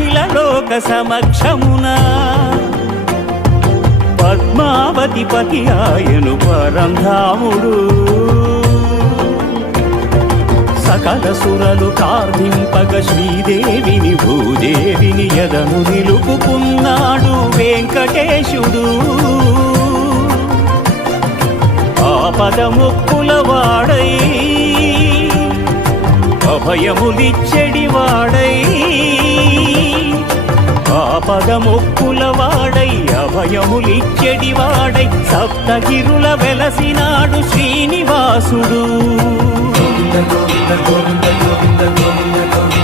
అఖిల లోక సమక్షమున పద్మావతి పతి ఆయను పరంధాముడు సకల సురలు ప్రార్థింపగ శ్రీదేవిని భూదేవిని ఎదను నిలుపుకున్నాడు వెంకటేశుడు ఆపదముక్కుల వాడై అభయములిచ్చెడివాడై ఆపదముక్కుల వాడై అభయములిచ్చెడివాడై సప్తగిరుల వెలసినాడు శ్రీనివాసుడు. గోవింద గోవింద గోవింద గోవింద గోవింద గోవింద